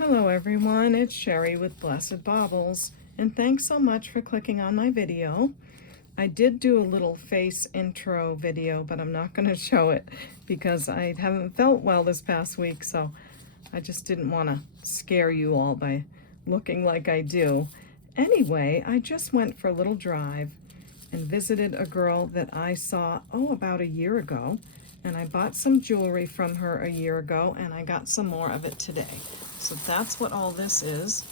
Hello everyone, it's Sherry with Blessed Baubles, and thanks so much for clicking on my video. I did do a little face intro video, but I'm not going to show it because I haven't felt well this past week, so I just didn't want to scare you all by looking like I do. Anyway, I just went for a little drive and visited a girl that I saw, about a year ago, and I bought some jewelry from her a year ago, and I got some more of it today. So that's what all this is.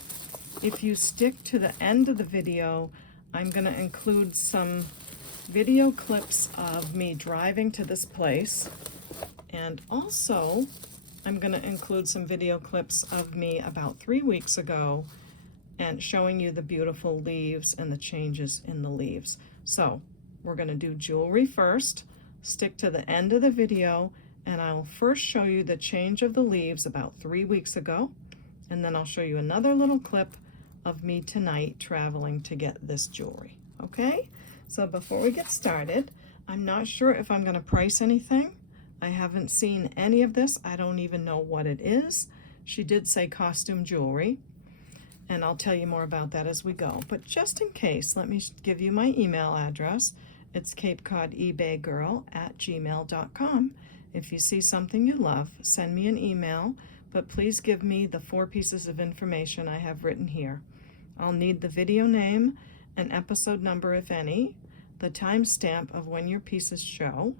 If you stick to the end of the video, I'm going to include some video clips of me driving to this place, and also I'm going to include some video clips of me about 3 weeks ago and showing you the beautiful leaves and the changes in the leaves. So we're going to do jewelry first. Stick to the end of the video, and I'll first show you the change of the leaves about 3 weeks ago, and then I'll show you another little clip of me tonight traveling to get this jewelry. Okay, so before we get started, I'm not sure if I'm going to price anything. I haven't seen any of this. I don't even know what it is. She did say costume jewelry, and I'll tell you more about that as we go. But just in case, let me give you my email address. It's CapeCodEbayGirl@gmail.com. If you see something you love, send me an email, but please give me the 4 pieces of information I have written here. I'll need the video name, an episode number if any, the timestamp of when your pieces show.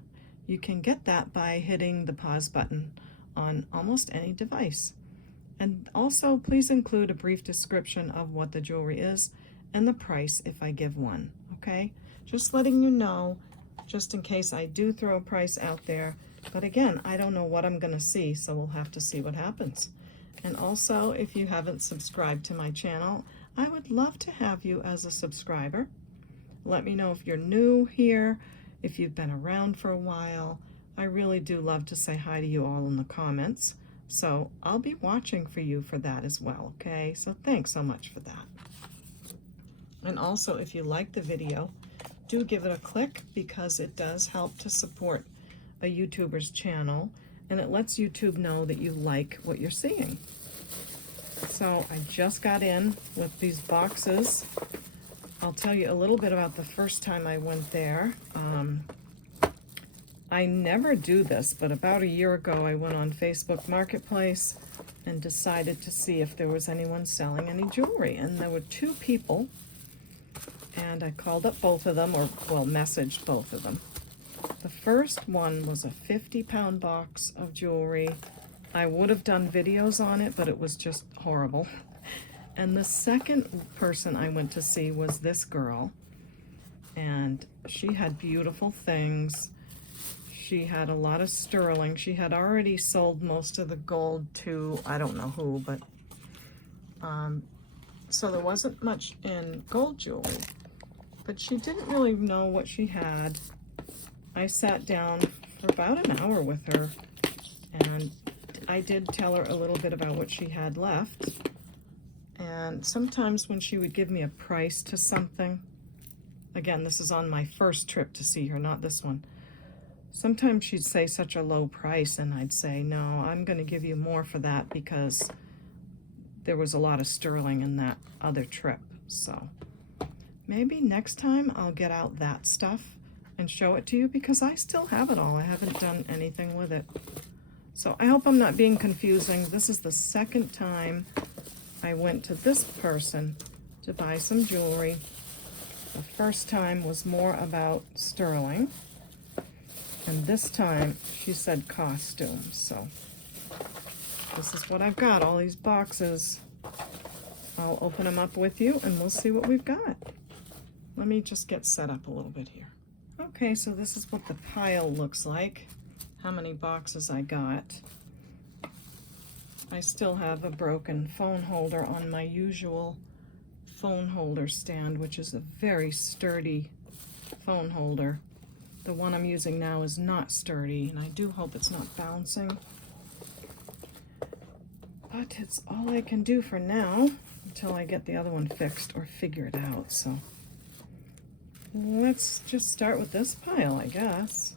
You can get that by hitting the pause button on almost any device. And also, please include a brief description of what the jewelry is and the price if I give one, okay? Just letting you know, just in case I do throw a price out there. But again, I don't know what I'm going to see, so we'll have to see what happens. And also, if you haven't subscribed to my channel, I would love to have you as a subscriber. Let me know if you're new here, if you've been around for a while. I really do love to say hi to you all in the comments. So I'll be watching for you for that as well, okay? So thanks so much for that. And also, if you like the video, do give it a click because it does help to support a YouTuber's channel, and it lets YouTube know that you like what you're seeing. So I just got in with these boxes. I'll tell you a little bit about the first time I went there. I never do this, but about a year ago I went on Facebook Marketplace and decided to see if there was anyone selling any jewelry, and there were 2 people. And I called up both of them, messaged both of them. The first one was a 50-pound box of jewelry. I would have done videos on it, but it was just horrible. And the second person I went to see was this girl. And she had beautiful things. She had a lot of sterling. She had already sold most of the gold to, I don't know who, but so there wasn't much in gold jewelry. But she didn't really know what she had. I sat down for about an hour with her, and I did tell her a little bit about what she had left. And sometimes when she would give me a price to something, again, this is on my first trip to see her, not this one. Sometimes she'd say such a low price, and I'd say, no, I'm going to give you more for that because there was a lot of sterling in that other trip. So maybe next time I'll get out that stuff and show it to you because I still have it all. I haven't done anything with it. So I hope I'm not being confusing. This is the second time I went to this person to buy some jewelry. The first time was more about sterling, and this time she said costumes. So this is what I've got, all these boxes. I'll open them up with you and we'll see what we've got. Let me just get set up a little bit here. Okay, so this is what the pile looks like, how many boxes I got. I still have a broken phone holder on my usual phone holder stand, which is a very sturdy phone holder. The one I'm using now is not sturdy, and I do hope it's not bouncing. But it's all I can do for now until I get the other one fixed or figure it out. So let's just start with this pile, I guess.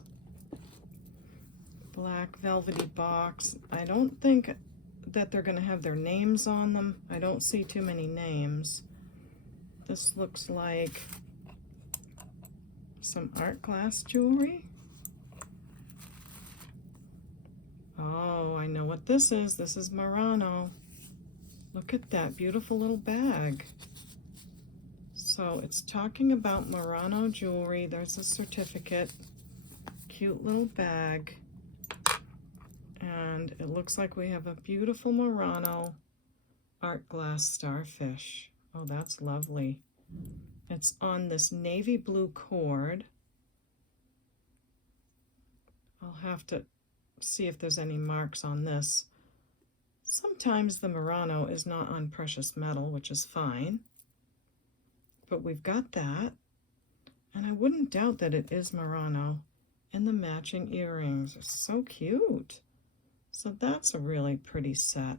Black velvety box. I don't think that they're going to have their names on them. I don't see too many names. This looks like some art glass jewelry. Oh, I know what this is. This is Murano. Look at that beautiful little bag. So it's talking about Murano jewelry. There's a certificate. Cute little bag. And it looks like we have a beautiful Murano art glass starfish. Oh, that's lovely. It's on this navy blue cord. I'll have to see if there's any marks on this. Sometimes the Murano is not on precious metal, which is fine. But we've got that. And I wouldn't doubt that it is Murano. And the matching earrings are so cute. So that's a really pretty set.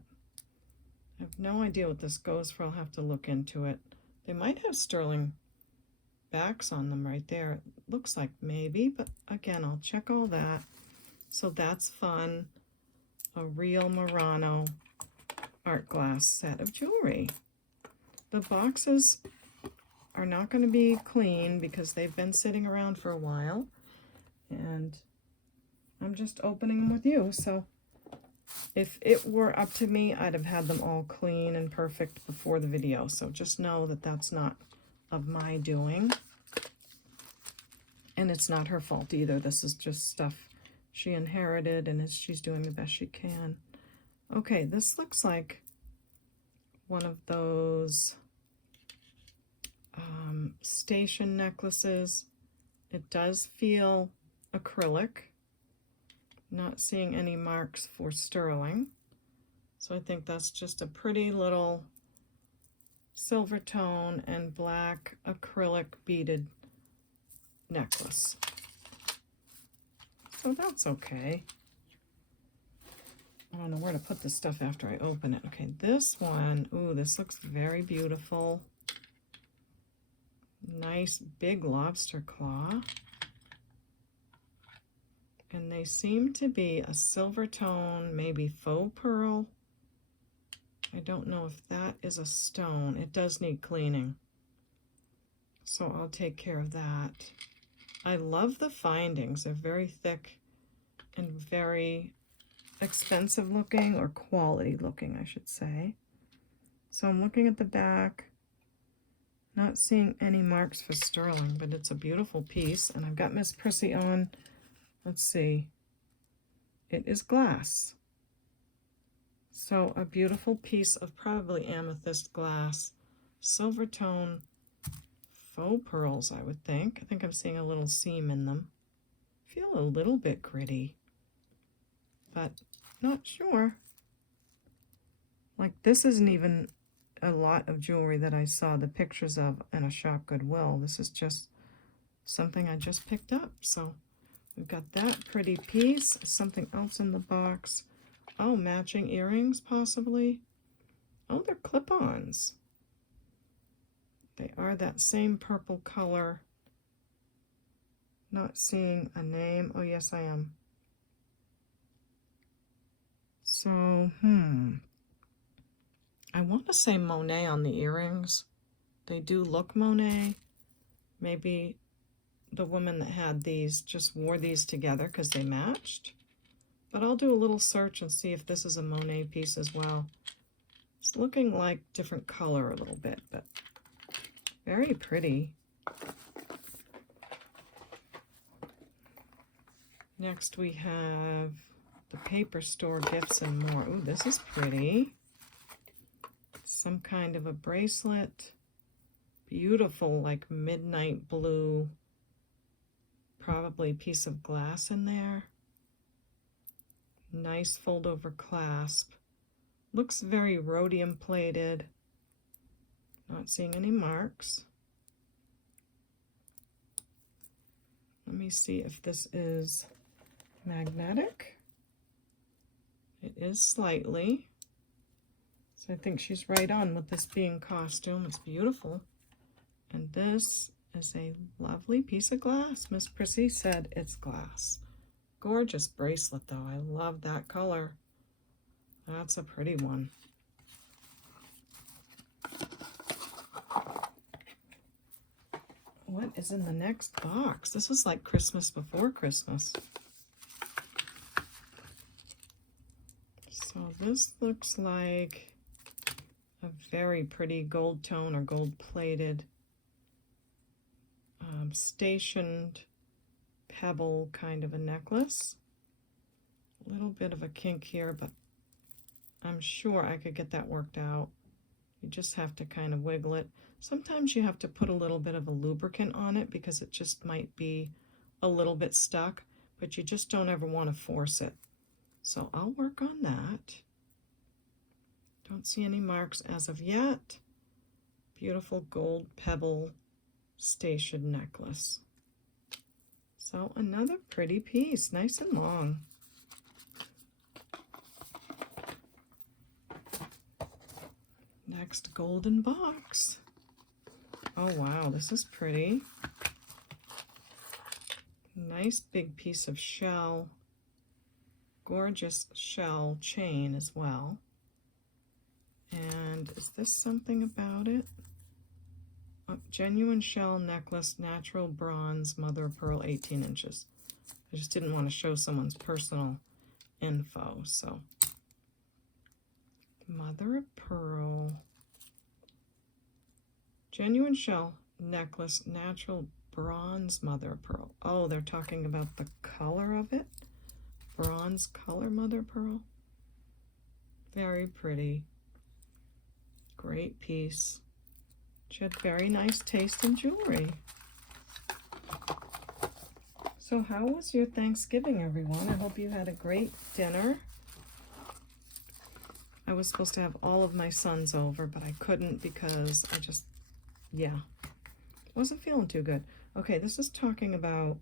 I have no idea what this goes for. I'll have to look into it. They might have sterling backs on them right there. It looks like maybe, but again, I'll check all that. So that's fun. A real Murano art glass set of jewelry. The boxes are not going to be clean because they've been sitting around for a while. And I'm just opening them with you. So if it were up to me, I'd have had them all clean and perfect before the video. So just know that that's not of my doing. And it's not her fault either. This is just stuff she inherited, and she's doing the best she can. Okay, this looks like one of those station necklaces. It does feel acrylic. Not seeing any marks for sterling. So I think that's just a pretty little silver tone and black acrylic beaded necklace. So that's okay. I don't know where to put this stuff after I open it. Okay, this one, ooh, this looks very beautiful. Nice big lobster claw. And they seem to be a silver tone, maybe faux pearl. I don't know if that is a stone. It does need cleaning. So I'll take care of that. I love the findings. They're very thick and very expensive looking, or quality looking, I should say. So I'm looking at the back, not seeing any marks for sterling, but it's a beautiful piece. And I've got Miss Prissy on. Let's see. It is glass. So a beautiful piece of probably amethyst glass, silver tone, faux pearls, I would think. I think I'm seeing a little seam in them. Feel a little bit gritty, but not sure. Like, this isn't even a lot of jewelry that I saw the pictures of in a shop Goodwill. This is just something I just picked up. So we've got that pretty piece. Something else in the box. Oh, matching earrings, possibly. Oh, they're clip-ons. They are that same purple color. Not seeing a name. Oh, yes, I am. So, I want to say Monet on the earrings. They do look Monet. Maybe the woman that had these just wore these together because they matched. But I'll do a little search and see if this is a Monet piece as well. It's looking like different color a little bit, but very pretty. Next we have the paper store gifts and more. Ooh, this is pretty. Some kind of a bracelet. Beautiful, like midnight blue. Probably a piece of glass in there. Nice fold over clasp. Looks very rhodium plated. Not seeing any marks. Let me see if this is magnetic. It is slightly. So I think she's right on with this being costume. It's beautiful. And this is a lovely piece of glass. Miss Prissy said it's glass. Gorgeous bracelet though. I love that color. That's a pretty one. What is in the next box? This is like Christmas before Christmas. So this looks like a very pretty gold tone or gold plated stationed pebble kind of a necklace. A little bit of a kink here, but I'm sure I could get that worked out. You just have to kind of wiggle it. Sometimes you have to put a little bit of a lubricant on it because it just might be a little bit stuck, but you just don't ever want to force it. So I'll work on that. Don't see any marks as of yet. Beautiful gold pebble station necklace. So another pretty piece, nice and long. Next golden box. Oh wow, this is pretty. Nice big piece of shell. Gorgeous shell chain as well. And is this something about it? Oh, genuine shell necklace, natural bronze, mother of pearl, 18 inches. I just didn't want to show someone's personal info, so. Mother of pearl. Genuine shell necklace, natural bronze, mother of pearl. Oh, they're talking about the color of it. Bronze color mother of pearl. Very pretty. Great piece. She had very nice taste in jewelry. So how was your Thanksgiving, everyone? I hope you had a great dinner. I was supposed to have all of my sons over, but I couldn't because I just, yeah, wasn't feeling too good. Okay, this is talking about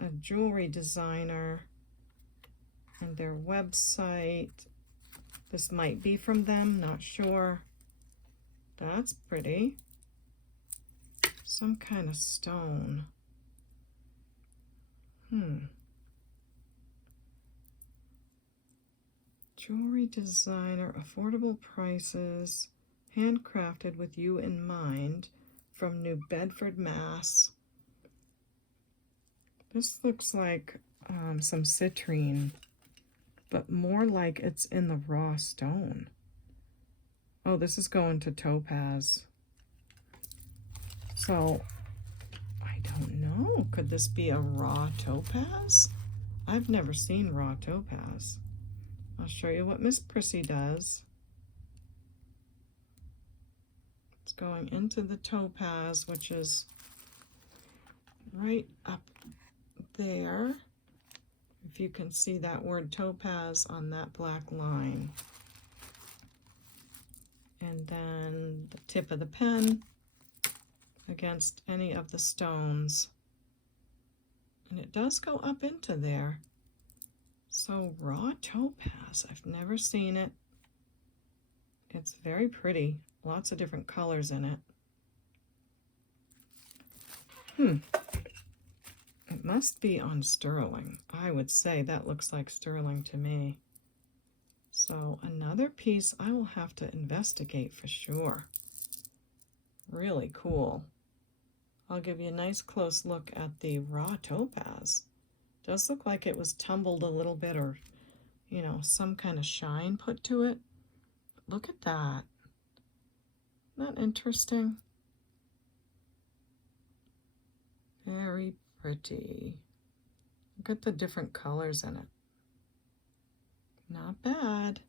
a jewelry designer and their website. This might be from them, not sure. That's pretty. Some kind of stone. Jewelry designer, affordable prices, handcrafted with you in mind, from New Bedford, Mass. This looks like some citrine, but more like it's in the raw stone. Oh, this is going to topaz. So, I don't know. Could this be a raw topaz? I've never seen raw topaz. I'll show you what Miss Prissy does. It's going into the topaz, which is right up there. If you can see that word topaz on that black line. And then the tip of the pen against any of the stones. And it does go up into there. So raw topaz, I've never seen it. It's very pretty, lots of different colors in it. It must be on sterling. I would say that looks like sterling to me. So another piece I will have to investigate for sure. Really cool. I'll give you a nice close look at the raw topaz. Does look like it was tumbled a little bit, or, you know, some kind of shine put to it. Look at that. Isn't that interesting? Very pretty. Look at the different colors in it. Not bad.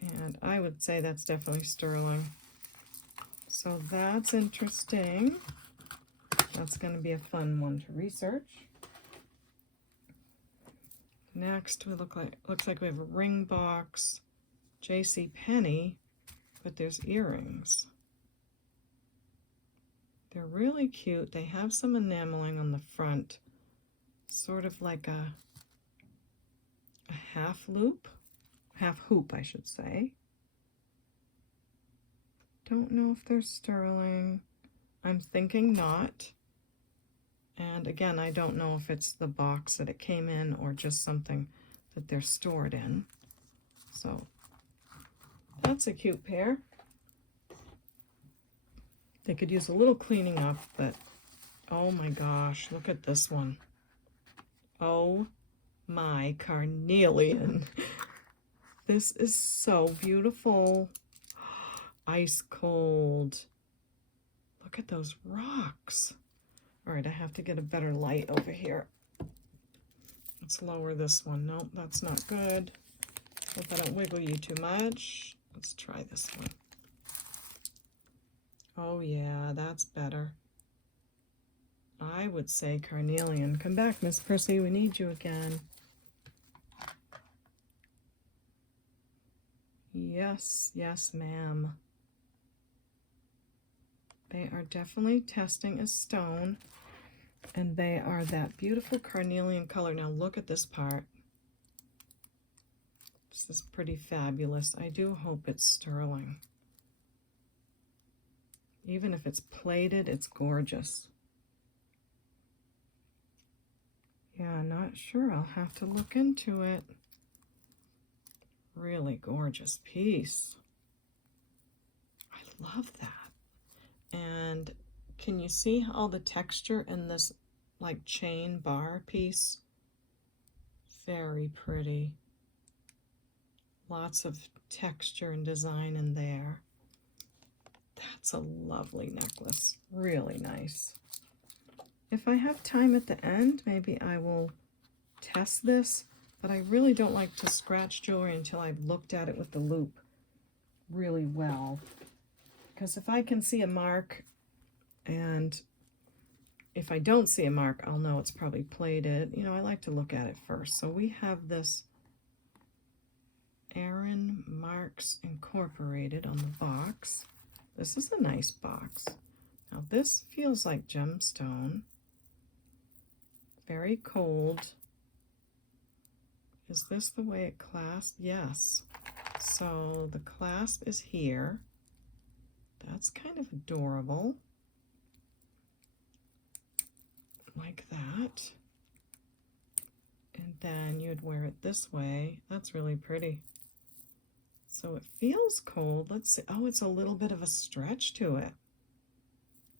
And I would say that's definitely sterling. So that's interesting. That's going to be a fun one to research. Next, we looks like we have a ring box, J.C. Penney, but there's earrings. They're really cute. They have some enameling on the front, sort of like a half loop, half hoop, I should say. Don't know if they're sterling. I'm thinking not. And again, I don't know if it's the box that it came in or just something that they're stored in. So that's a cute pair. They could use a little cleaning up, but oh my gosh, look at this one. Oh my carnelian. This is so beautiful. Ice cold. Look at those rocks. All right, I have to get a better light over here. Let's lower this one. Nope, that's not good. Hope I don't wiggle you too much. Let's try this one. Oh yeah, that's better. I would say carnelian. Come back, Miss Prissy, we need you again. Yes, yes, ma'am. They are definitely testing a stone, and they are that beautiful carnelian color. Now look at this part. This is pretty fabulous. I do hope it's sterling. Even if it's plated, it's gorgeous. Yeah, not sure. I'll have to look into it. Really gorgeous piece. I love that. And can you see all the texture in this like chain bar piece? Very pretty. Lots of texture and design in there. That's a lovely necklace. Really nice. If I have time at the end, maybe I will test this, but I really don't like to scratch jewelry until I've looked at it with the loupe really well. Because if I can see a mark, and if I don't see a mark, I'll know it's probably plated. You know, I like to look at it first. So we have this Aaron Marks Incorporated on the box. This is a nice box. Now this feels like gemstone. Very cold. Is this the way it clasps? Yes. So the clasp is here. That's kind of adorable. Like that. And then you'd wear it this way. That's really pretty. So it feels cold. Let's see. Oh, it's a little bit of a stretch to it.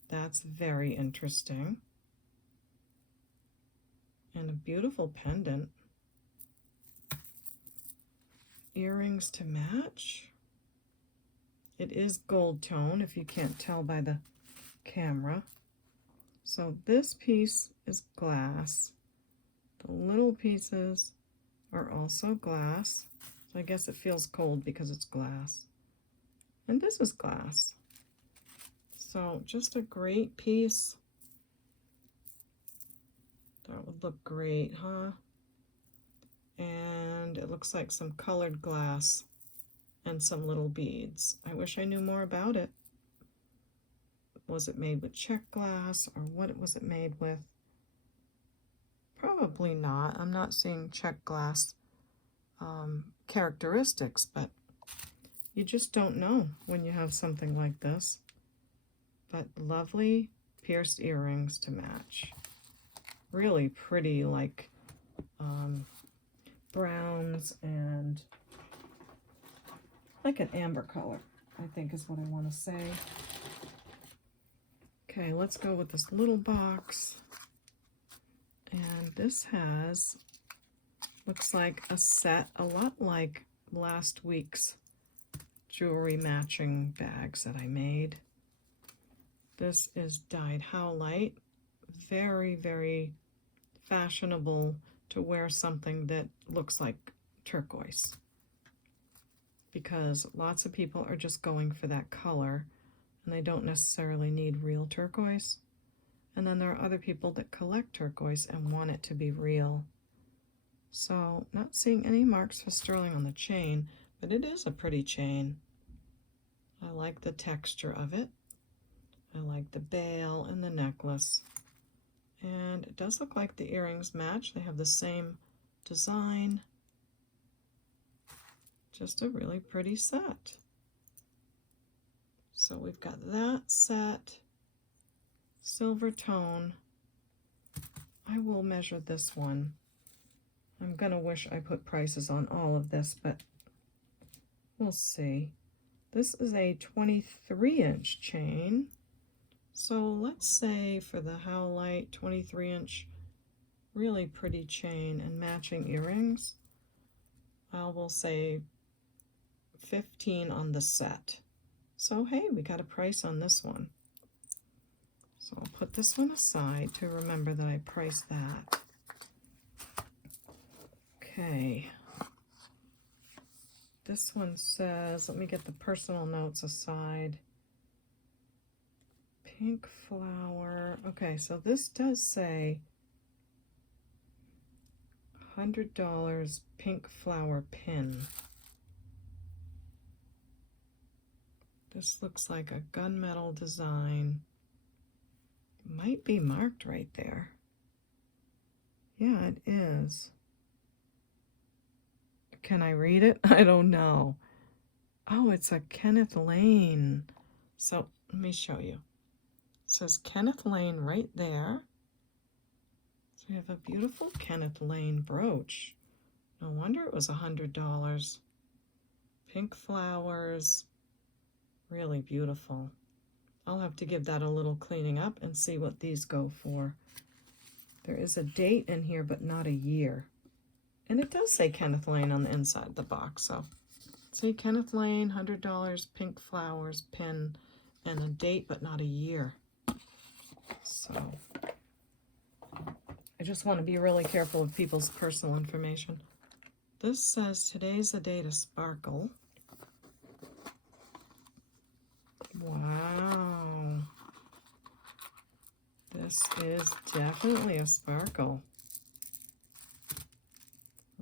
That's very interesting. And a beautiful pendant. Earrings to match. It is gold tone, if you can't tell by the camera. So this piece is glass. The little pieces are also glass. So I guess it feels cold because it's glass. And this is glass. So just a great piece. That would look great, huh? And it looks like some colored glass and some little beads. I wish I knew more about it. Was it made with check glass, or what was it made with? Probably not. I'm not seeing check glass characteristics, but you just don't know when you have something like this. But lovely pierced earrings to match. Really pretty, like browns and like an amber color, I think is what I want to say. Okay, let's go with this little box. And this has, looks like a set, a lot like last week's jewelry matching bags that I made. This is dyed howlite. Very, very fashionable to wear something that looks like turquoise, because lots of people are just going for that color and they don't necessarily need real turquoise. And then there are other people that collect turquoise and want it to be real. So not seeing any marks for sterling on the chain, but it is a pretty chain. I like the texture of it. I like the bail and the necklace. And it does look like the earrings match. They have the same design. Just a really pretty set. So we've got that set, silver tone. I will measure this one. I'm gonna wish I put prices on all of this, but We'll see. This is a 23-inch chain. So let's say for the Howlite 23-inch, really pretty chain and matching earrings, I will say 15 on the set. So hey, we got a price on this one. So I'll put this one aside to remember that I priced that. Okay. This one says, let me get the personal notes aside. Pink flower. Okay, so this does say $100 pink flower pin. This looks like a gunmetal design. Might be marked right there. Yeah, it is. Can I read it? I don't know. Oh, it's a Kenneth Lane. So let me show you. It says Kenneth Lane right there. So we have a beautiful Kenneth Lane brooch. No wonder it was $100. Pink flowers. Really beautiful. I'll have to give that a little cleaning up and see what these go for. There is a date in here, but not a year. And it does say Kenneth Lane on the inside of the box, so say Kenneth Lane, $100, pink flowers, pin, and a date, but not a year. So I just want to be really careful of people's personal information. This says today's the day to sparkle. Wow. This is definitely a sparkle.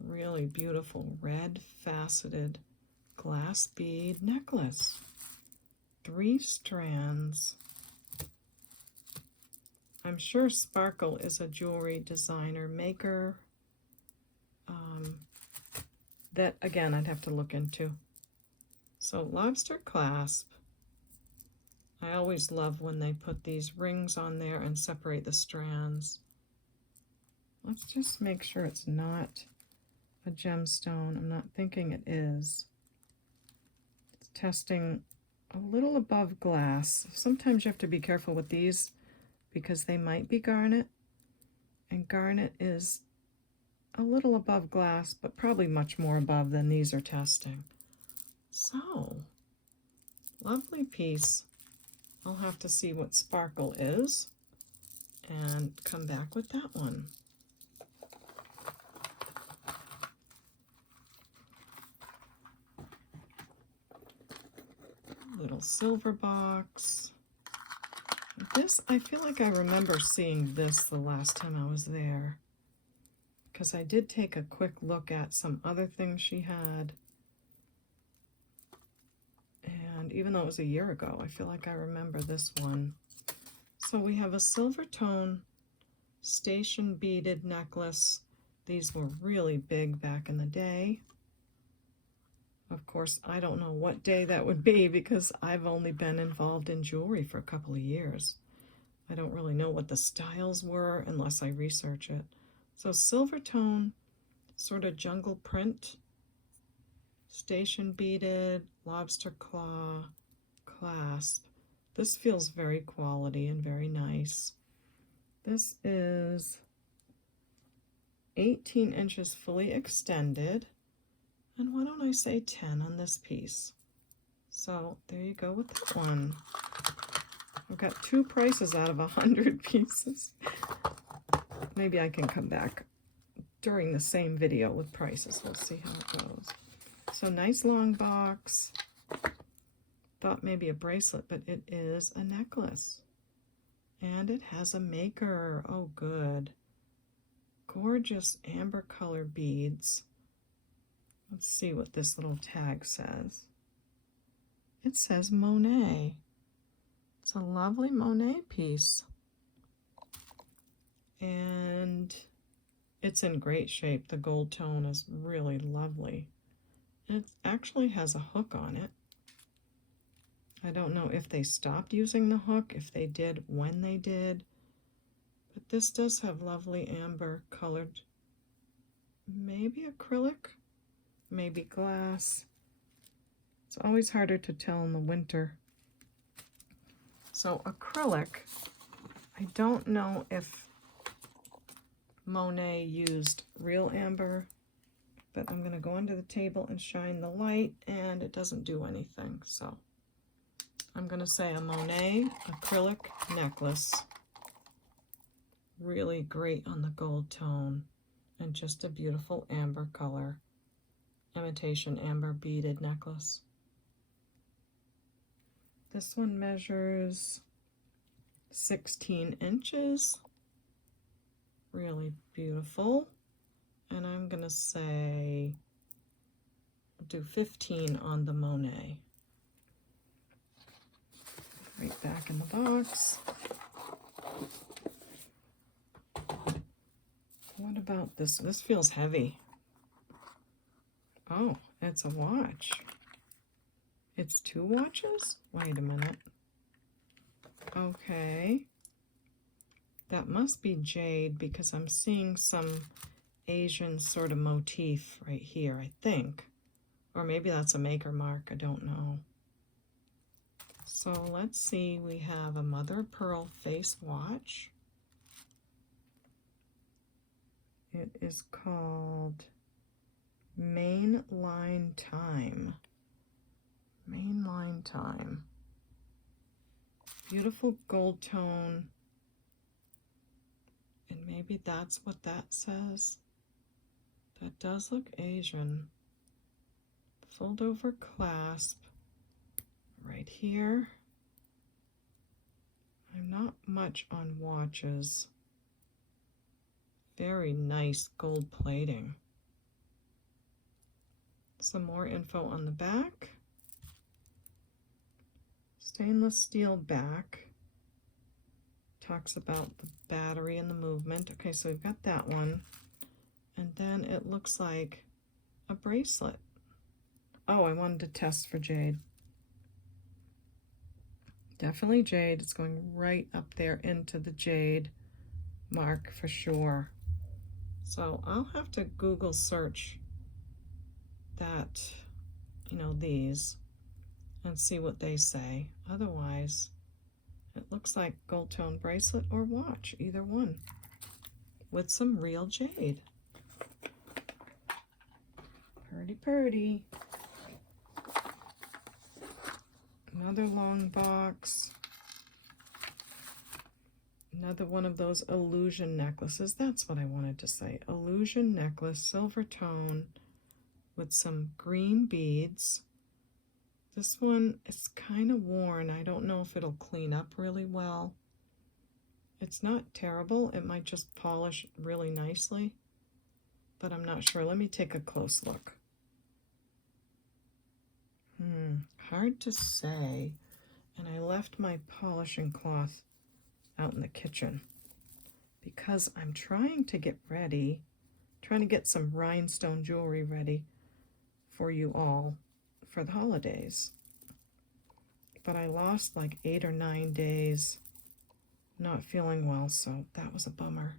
Really beautiful red faceted glass bead necklace. 3 strands. I'm sure Sparkle is a jewelry designer maker. That again I'd have to look into. So lobster clasp. I always love when they put these rings on there and separate the strands. Let's just make sure it's not a gemstone. I'm not thinking it is. It's testing a little above glass. Sometimes you have to be careful with these because they might be garnet, and garnet is a little above glass, but probably much more above than these are testing. So, lovely piece. I'll have to see what Sparkle is and come back with that one. Little silver box. This, I feel like I remember seeing this the last time I was there, because I did take a quick look at some other things she had. And even though it was a year ago, I feel like I remember this one. So we have a silver tone station beaded necklace. These were really big back in the day. Of course, I don't know what day that would be because I've only been involved in jewelry for a couple of years. I don't really know what the styles were unless I research it. So silver tone, sort of jungle print, station beaded, lobster claw, clasp. This feels very quality and very nice. This is 18 inches fully extended. And why don't I say 10 on this piece? So there you go with that one. I've got 2 prices out of 100 pieces. Maybe I can come back during the same video with prices. We'll see how it goes. So nice long box. Thought maybe a bracelet, but it is a necklace. And it has a maker. Oh, good. Gorgeous amber color beads. Let's see what this little tag says. It says Monet. It's a lovely Monet piece. And it's in great shape. The gold tone is really lovely. And it actually has a hook on it. I don't know if they stopped using the hook, if they did, when they did. But this does have lovely amber colored, maybe acrylic, maybe glass. It's always harder to tell in the winter. So acrylic, I don't know if Monet used real amber, but I'm going to go under the table and shine the light, and it doesn't do anything. So I'm going to say a Monet acrylic necklace. Really great on the gold tone, and just a beautiful amber color. Imitation amber beaded necklace. This one measures 16 inches. Really beautiful. And I'm going to say, I'll do 15 on the Monet. Right back in the box. What about this? This feels heavy. Oh, it's a watch. It's 2 watches? Wait a minute. Okay. That must be Jade because I'm seeing some Asian sort of motif right here, I think. Or maybe that's a maker mark, I don't know. So let's see, we have a mother of pearl face watch. It is called Mainline Time. Mainline Time. Beautiful gold tone. And maybe that's what that says. That does look Asian. Fold over clasp right here. I'm not much on watches. Very nice gold plating. Some more info on the back. Stainless steel back. Talks about the battery and the movement. Okay, so we've got that one. And then it looks like a bracelet. Oh, I wanted to test for Jade. Definitely Jade. It's going right up there into the Jade mark for sure. So I'll have to Google search that, you know, these and see what they say. Otherwise, it looks like gold tone bracelet or watch, either one, with some real jade. Purdy purdy. Another long box. Another one of those illusion necklaces. That's what I wanted to say. Illusion necklace, silver tone with some green beads. This one is kind of worn. I don't know if it'll clean up really well. It's not terrible. It might just polish really nicely, but I'm not sure. Let me take a close look. Hard to say. And I left my polishing cloth out in the kitchen because I'm trying to get ready, trying to get some rhinestone jewelry ready for you all for the holidays. But I lost like 8 or 9 days not feeling well, so that was a bummer.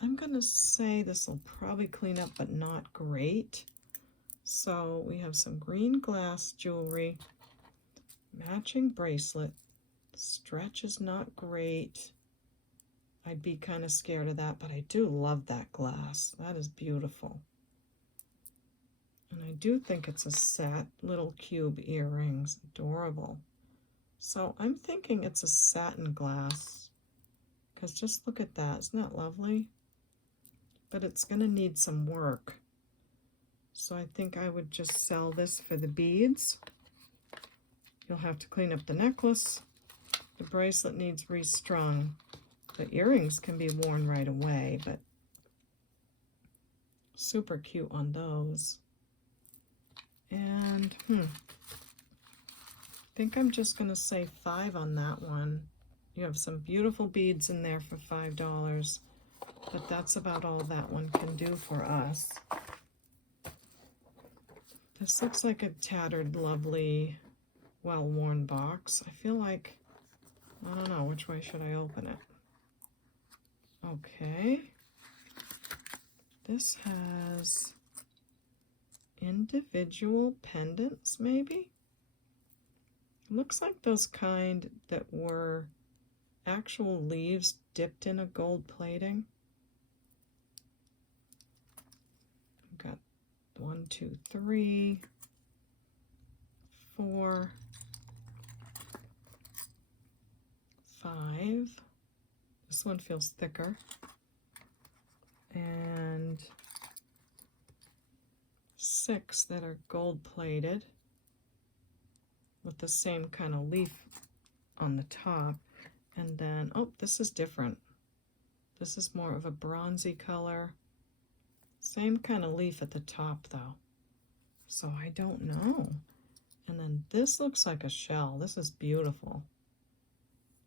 I'm gonna say this will probably clean up, but not great. So we have some green glass jewelry, matching bracelet. Stretch is not great. I'd be kind of scared of that, but I do love that glass. That is beautiful. And I do think it's a set, little cube earrings, adorable. So I'm thinking it's a satin glass, because just look at that, isn't that lovely? But it's gonna need some work. So I think I would just sell this for the beads. You'll have to clean up the necklace. The bracelet needs restrung. The earrings can be worn right away, but super cute on those. And I think I'm just gonna say 5 on that one. You have some beautiful beads in there for $5, but that's about all that one can do for us. This looks like a tattered, lovely, well-worn box. I feel like, I don't know, which way should I open it? Okay. This has individual pendants, maybe? Looks like those kind that were actual leaves dipped in a gold plating. We've got 1, 2, 3, 4, 5. This one feels thicker. And 6 that are gold plated with the same kind of leaf on the top. And then, oh, this is different. This is more of a bronzy color. Same kind of leaf at the top though. So I don't know. And then this looks like a shell. This is beautiful.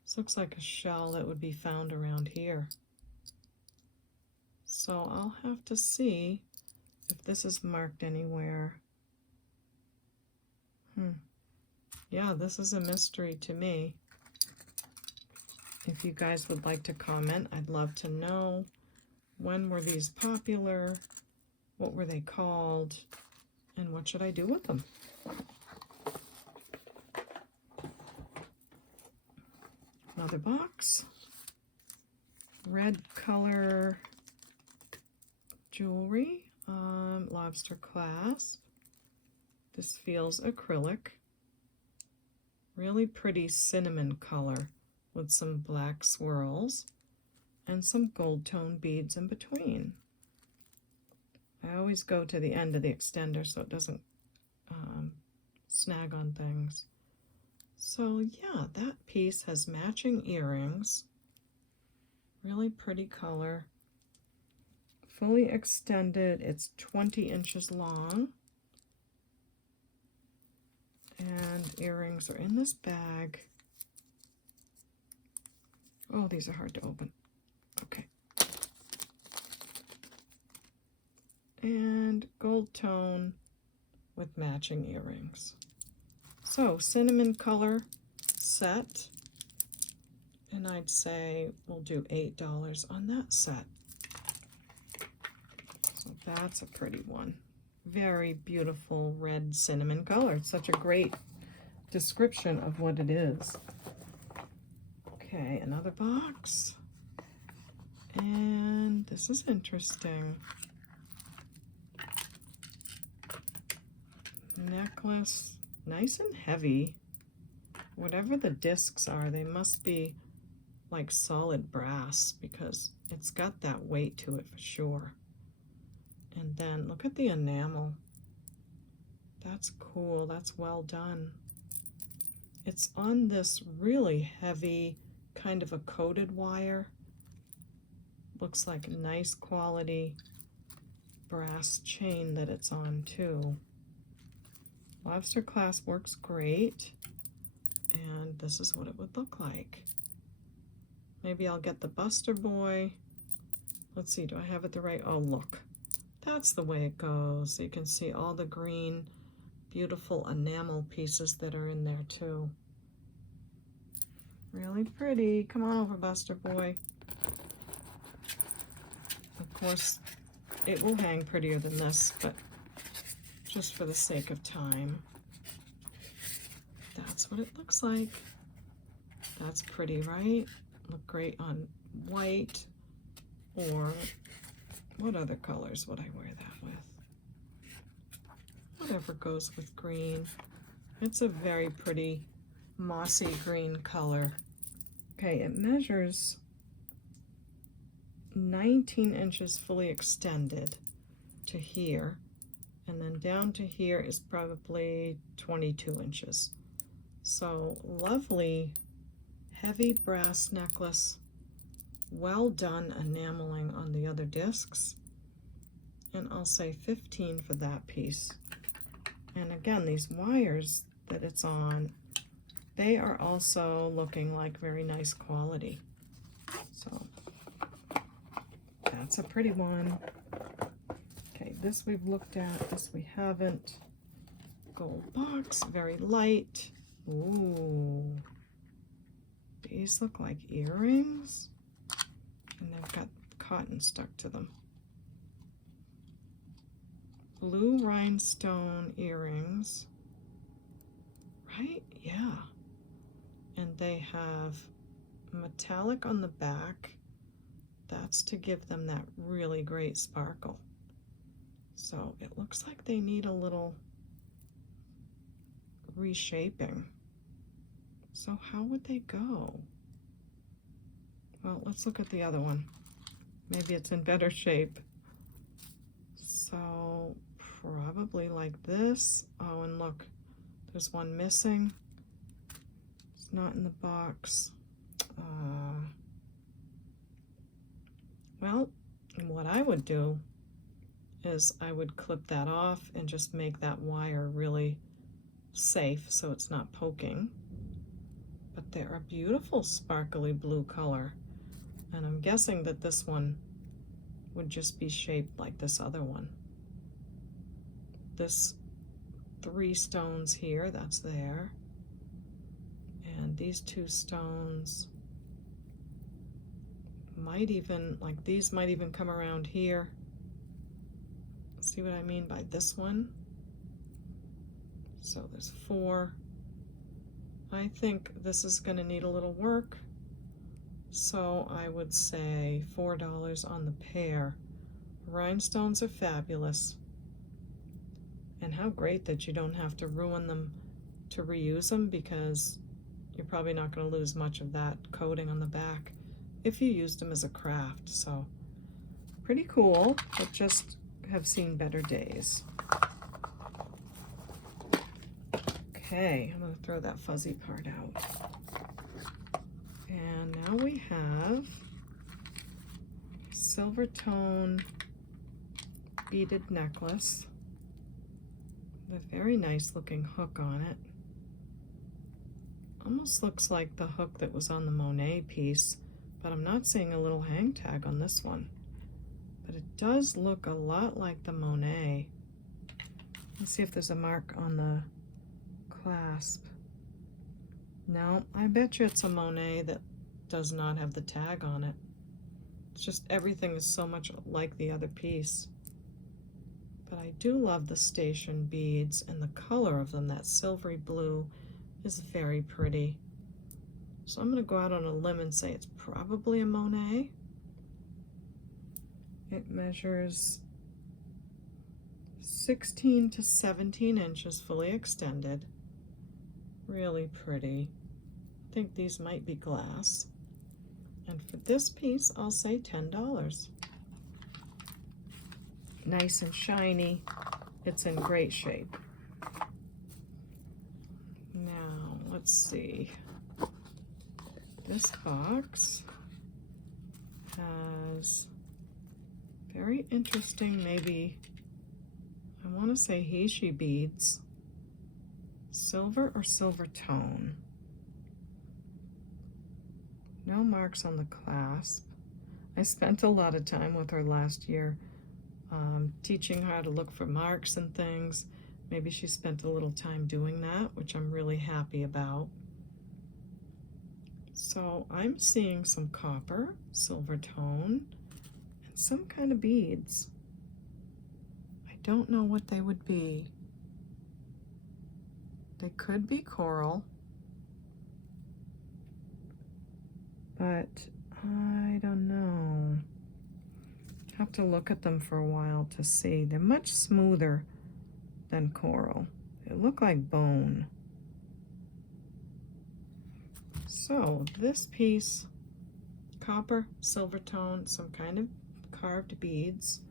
This looks like a shell that would be found around here. So I'll have to see if this is marked anywhere. Yeah, this is a mystery to me. If you guys would like to comment, I'd love to know. When were these popular? What were they called? And what should I do with them? Another box. Red color jewelry. Lobster clasp. This feels acrylic. Really pretty cinnamon color with some black swirls and some gold tone beads in between. I always go to the end of the extender so it doesn't snag on things. So yeah, that piece has matching earrings. Really pretty color. Fully extended, it's 20 inches long. And earrings are in this bag. Oh, these are hard to open. Okay. And gold tone with matching earrings. So, cinnamon color set. And I'd say we'll do $8 on that set. So that's a pretty one. Very beautiful red cinnamon color. It's such a great description of what it is. Okay, another box. And this is interesting. Necklace, nice and heavy. Whatever the discs are, they must be like solid brass because it's got that weight to it for sure. And then look at the enamel. That's cool. That's well done. It's on this really heavy kind of a coated wire. Looks like a nice quality brass chain that it's on too. Lobster clasp works great. And this is what it would look like. Maybe I'll get the Buster Boy. Let's see, do I have it the right? Oh, look. That's the way it goes. So you can see all the green, beautiful enamel pieces that are in there too. Really pretty. Come on over, Buster Boy. Of course, it will hang prettier than this, but just for the sake of time. That's what it looks like. That's pretty, right? Look great on white, or what other colors would I wear that with? Whatever goes with green. It's a very pretty mossy green color. Okay, it measures 19 inches fully extended to here, and then down to here is probably 22 inches. So lovely, heavy brass necklace. Well done enameling on the other discs. And I'll say 15 for that piece. And again, these wires that it's on, they are also looking like very nice quality. So that's a pretty one. Okay, this we've looked at, this we haven't. Gold box, very light. Ooh. These look like earrings. And they've got cotton stuck to them. Blue rhinestone earrings. Right? Yeah. they have metallic on the back. That's to give them that really great sparkle. So it looks like they need a little reshaping. So how would they go? Well, let's look at the other one. Maybe it's in better shape. So probably like this. Oh, and look, there's one missing. It's not in the box. Well, what I would do is I would clip that off and just make that wire really safe so it's not poking. But they're a beautiful sparkly blue color. And I'm guessing that this one would just be shaped like this other one. This 3 stones here, that's there. And these 2 stones might even, like these might even come around here. See what I mean by this one? So there's 4. I think this is going to need a little work. So I would say $4 on the pair. Rhinestones are fabulous. And how great that you don't have to ruin them to reuse them, because you're probably not going to lose much of that coating on the back if you used them as a craft. So pretty cool, but just have seen better days. Okay, I'm going to throw that fuzzy part out. And now we have silver tone beaded necklace with a very nice looking hook on it. Almost looks like the hook that was on the Monet piece, but I'm not seeing a little hang tag on this one. But it does look a lot like the Monet. Let's see if there's a mark on the clasp. No, I bet you it's a Monet that does not have the tag on it. It's just everything is so much like the other piece. But I do love the station beads, and the color of them, that silvery blue, is very pretty. So I'm going to go out on a limb and say it's probably a Monet. It measures 16 to 17 inches fully extended. Really pretty. I think these might be glass. And for this piece, I'll say $10. Nice and shiny. It's in great shape. Now, let's see. This box has very interesting, maybe, I want to say he/she beads. Silver or silver tone. No marks on the clasp. I spent a lot of time with her last year teaching her how to look for marks and things. Maybe she spent a little time doing that, which I'm really happy about. So I'm seeing some copper, silver tone, and some kind of beads. I don't know what they would be. They could be coral, but I don't know. Have to look at them for a while to see. They're much smoother than coral. They look like bone. So this piece, copper, silver tone, some kind of carved beads.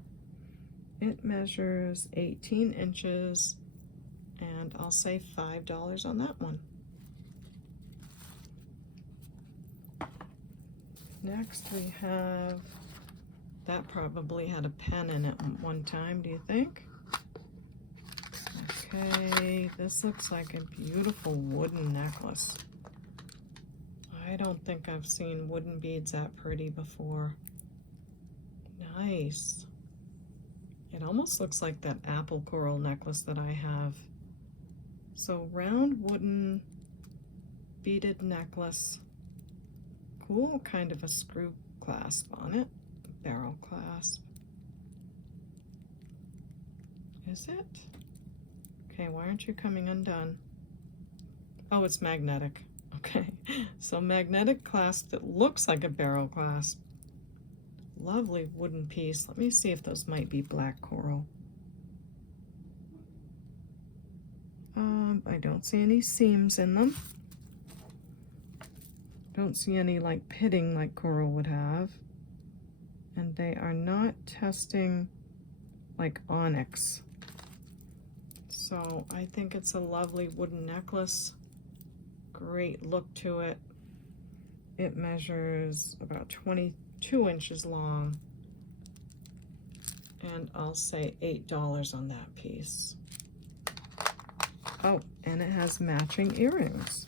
It measures 18 inches, and I'll say $5 on that one. Next we have, that probably had a pen in it one time, do you think? Okay, this looks like a beautiful wooden necklace. I don't think I've seen wooden beads that pretty before. Nice. It almost looks like that apple coral necklace that I have. So round wooden beaded necklace. Cool, kind of a screw clasp on it. Barrel clasp. Is it? Okay, why aren't you coming undone? Oh, it's magnetic. Okay, so magnetic clasp that looks like a barrel clasp. Lovely wooden piece. Let me see if those might be black coral. I don't see any seams in them. Don't see any like pitting like coral would have. And they are not testing like onyx. So I think it's a lovely wooden necklace. Great look to it. It measures about 22 inches long. And I'll say $8 on that piece. Oh, and it has matching earrings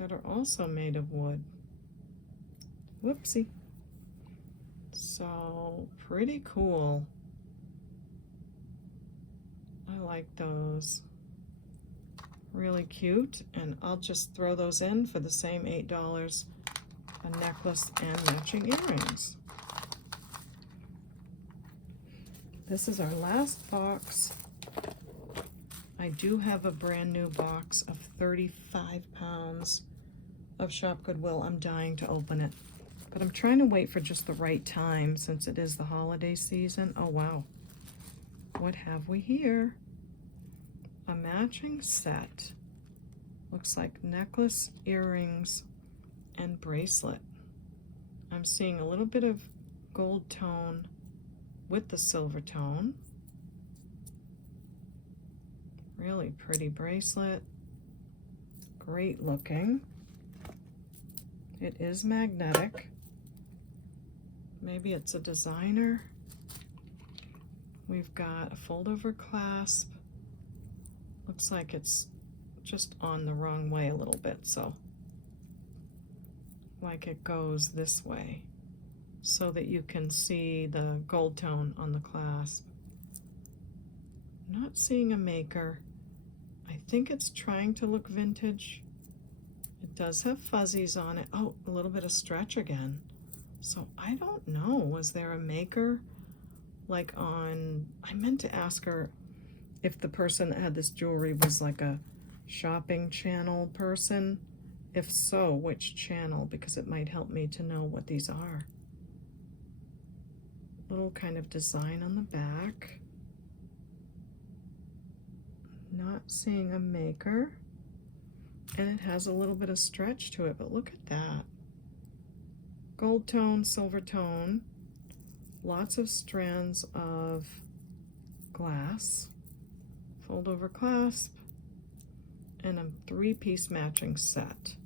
that are also made of wood. Whoopsie. So pretty cool. I like those. Really cute, and I'll just throw those in for the same $8, a necklace and matching earrings. This is our last box. I do have a brand new box of 35 pounds of Shop Goodwill. I'm dying to open it, but I'm trying to wait for just the right time since it is the holiday season. Oh wow, what have we here? A matching set. Looks like necklace, earrings, and bracelet. I'm seeing a little bit of gold tone with the silver tone. Really pretty bracelet. Great looking. It is magnetic. Maybe it's a designer. We've got a fold over clasp. Looks like it's just on the wrong way a little bit, so like it goes this way so that you can see the gold tone on the clasp. Not seeing a maker. I think it's trying to look vintage. It does have fuzzies on it. Oh, a little bit of stretch again. So I don't know, was there a maker like on, I meant to ask her if the person that had this jewelry was like a shopping channel person. If so, which channel, because it might help me to know what these are. Little kind of design on the back. Not seeing a maker. And it has a little bit of stretch to it, but look at that. Gold tone, silver tone, lots of strands of glass, fold over clasp, and a 3-piece matching set.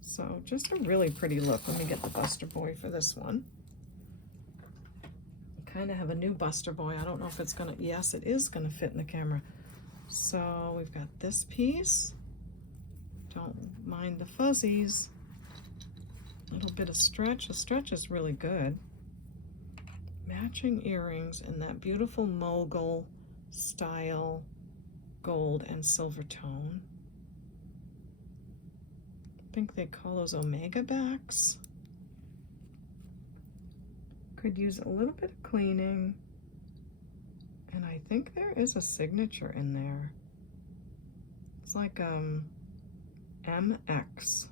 So just a really pretty look. Let me get the Buster Boy for this one. I kind of have a new Buster Boy. I don't know if it's gonna, yes, it is gonna fit in the camera. So we've got this piece. Don't mind the fuzzies. A little bit of stretch. The stretch is really good. Matching earrings and that beautiful mogul style gold and silver tone. I think they call those omega backs. Could use a little bit of cleaning. And I think there is a signature in there. It's like MX.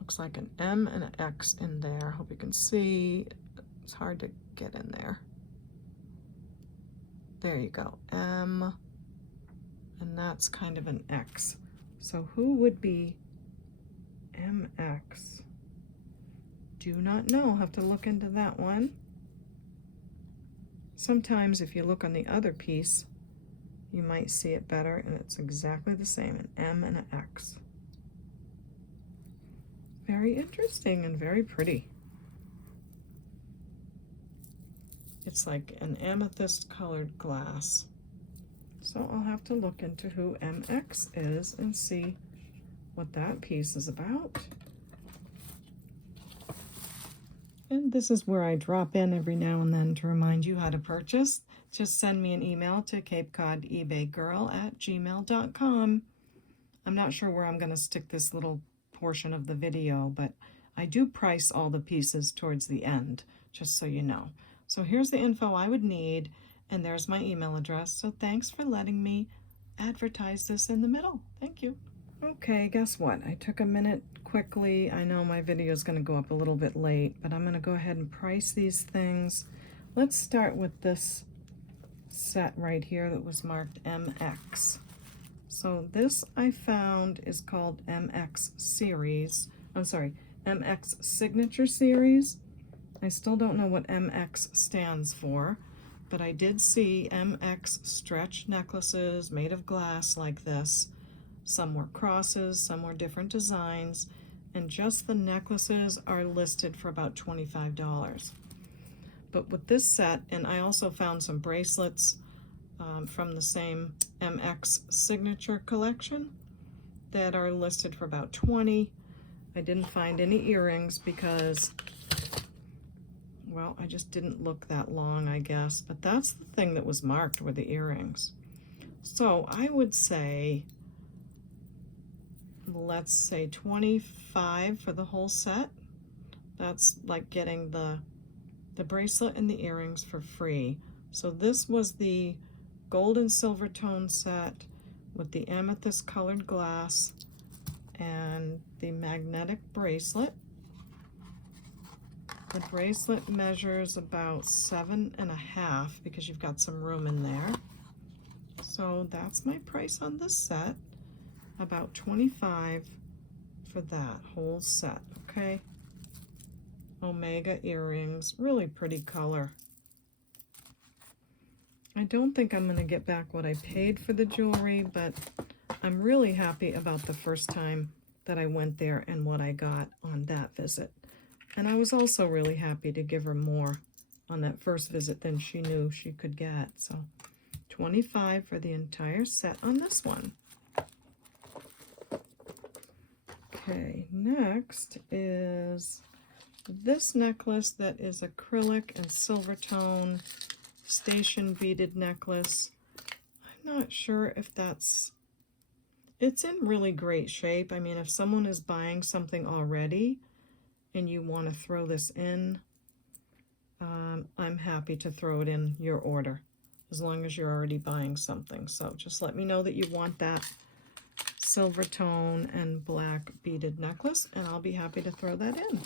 Looks like an M and an X in there. Hope you can see. It's hard to get in there. There you go, M, and that's kind of an X. So who would be MX? Do not know, have to look into that one. Sometimes if you look on the other piece, you might see it better, and it's exactly the same, an M and an X. Very interesting and very pretty. It's like an amethyst colored glass. So I'll have to look into who MX is and see what that piece is about. And this is where I drop in every now and then to remind you how to purchase. Just send me an email to CapeCodEbayGirl@gmail.com. I'm not sure where I'm going to stick this little portion of the video, but I do price all the pieces towards the end, just so you know. So here's the info I would need, and there's my email address. So thanks for letting me advertise this in the middle. Thank you. Okay, guess what? I took a minute quickly. I know my video is going to go up a little bit late, but I'm going to go ahead and price these things. Let's start with this set right here that was marked MX. So this I found is called MX Series. I'm sorry, MX Signature Series. I still don't know what MX stands for, but I did see MX stretch necklaces made of glass like this. Some were crosses, some were different designs, and just the necklaces are listed for about $25. But with this set, and I also found some bracelets from the same MX Signature collection that are listed for about $20. I didn't find any earrings because, well, I just didn't look that long, I guess. But that's the thing that was marked were the earrings. So I would say, let's say 25 for the whole set. That's like getting the bracelet and the earrings for free. So this was the gold and silver tone set with the amethyst colored glass and the magnetic bracelet. The bracelet measures about 7.5 because you've got some room in there. So that's my price on this set, about $25 for that whole set, okay? Omega earrings, really pretty color. I don't think I'm going to get back what I paid for the jewelry, but I'm really happy about the first time that I went there and what I got on that visit. And I was also really happy to give her more on that first visit than she knew she could get. So $25 for the entire set on this one. Okay, next is this necklace that is acrylic and silver tone station beaded necklace. I'm not sure if it's in really great shape. I mean, if someone is buying something already and you want to throw this in, I'm happy to throw it in your order as long as you're already buying something. So just let me know that you want that silver tone and black beaded necklace, and I'll be happy to throw that in.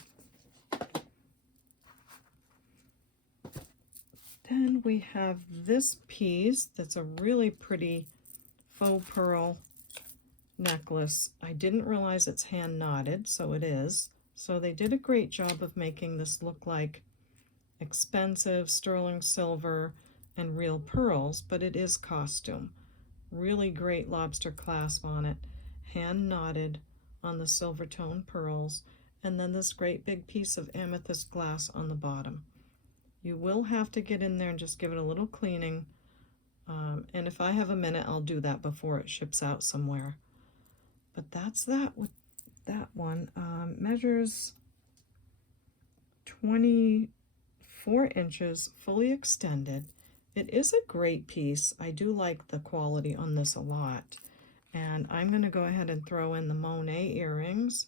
Then we have this piece that's a really pretty faux pearl necklace. I didn't realize it's hand knotted, so it is. So they did a great job of making this look like expensive sterling silver and real pearls, but it is costume. Really great lobster clasp on it, hand knotted on the silver tone pearls, and then this great big piece of amethyst glass on the bottom. You will have to get in there and just give it a little cleaning, and if I have a minute, I'll do that before it ships out somewhere. But that's that with that one. Measures 24 inches, fully extended. It is a great piece. I do like the quality on this a lot. And I'm going to go ahead and throw in the Monet earrings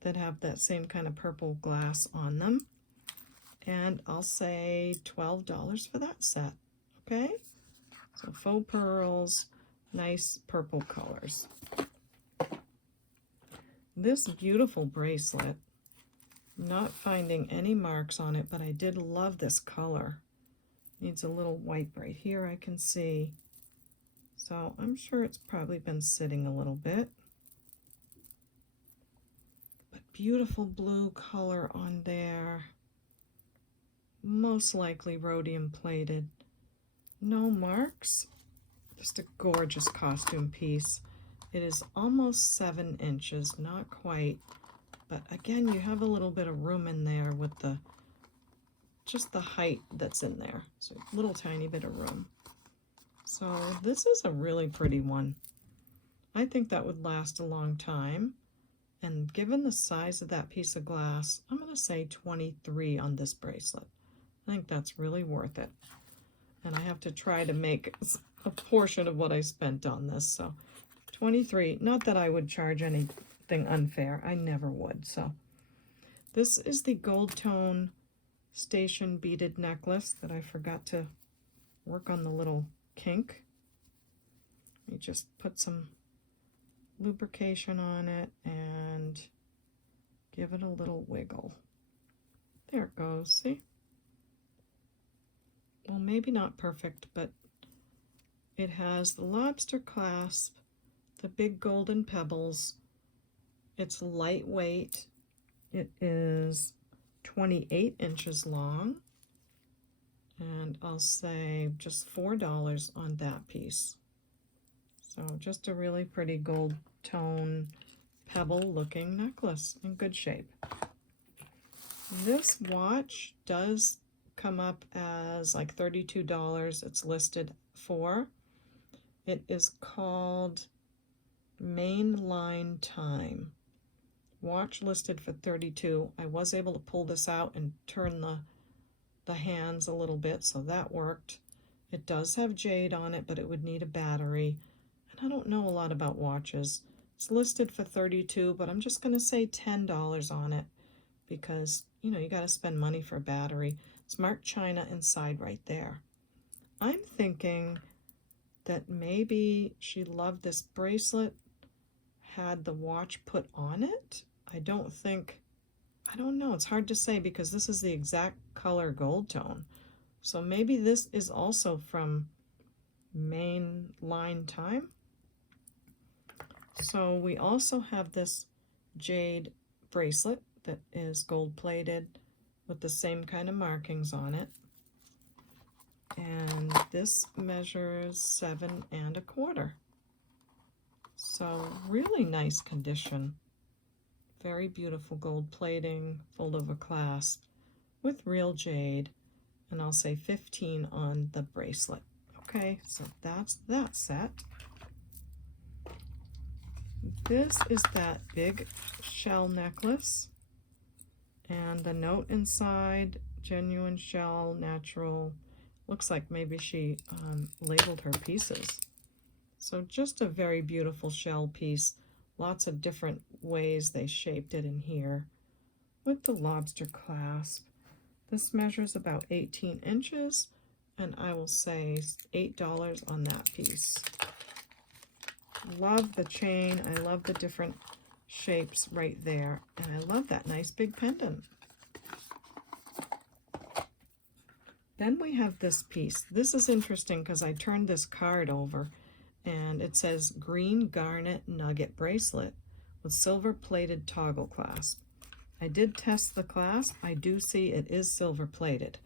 that have that same kind of purple glass on them. And I'll say $12 for that set, okay? So faux pearls, nice purple colors. This beautiful bracelet, not finding any marks on it, but I did love this color. Needs a little white right here, I can see. So I'm sure it's probably been sitting a little bit. But beautiful blue color on there. Most likely rhodium plated. No marks. Just a gorgeous costume piece. It is almost 7 inches, not quite. But again, you have a little bit of room in there with just the height that's in there. So a little tiny bit of room. So this is a really pretty one. I think that would last a long time. And given the size of that piece of glass, I'm going to say 23 on this bracelet. I think that's really worth it. And I have to try to make a portion of what I spent on this. So 23, not that I would charge anything unfair. I never would. So this is the gold tone station beaded necklace that I forgot to work on the little kink. Let me just put some lubrication on it and give it a little wiggle. There it goes, see? Well, maybe not perfect, but it has the lobster clasp, the big golden pebbles. It's lightweight. It is 28 inches long, and I'll say just $4 on that piece. So just a really pretty gold tone pebble looking necklace in good shape. This watch does come up as like $32 it's listed for. It is called Mainline Time. Watch listed for $32. I was able to pull this out and turn the hands a little bit, so that worked. It does have jade on it, but it would need a battery. And I don't know a lot about watches. It's listed for $32, but I'm just going to say $10 on it because, you know, you got to spend money for a battery. It's marked China inside right there. I'm thinking that maybe she loved this bracelet, had the watch put on it. I don't know, it's hard to say because this is the exact color gold tone. So maybe this is also from Mainline Time. So we also have this jade bracelet that is gold plated with the same kind of markings on it. And this measures 7 1/4. So really nice condition. Very beautiful gold plating, fold over clasp with real jade. And I'll say 15 on the bracelet. Okay, so that's that set. This is that big shell necklace. And the note inside, genuine shell, natural. Looks like maybe she labeled her pieces. So just a very beautiful shell piece. Lots of different ways they shaped it in here. With the lobster clasp. This measures about 18 inches, and I will say $8 on that piece. Love the chain. I love the different shapes right there, and I love that nice big pendant. Then we have this piece. This is interesting because I turned this card over and it says green garnet nugget bracelet with silver plated toggle clasp. I did test the clasp. I do see it is silver plated.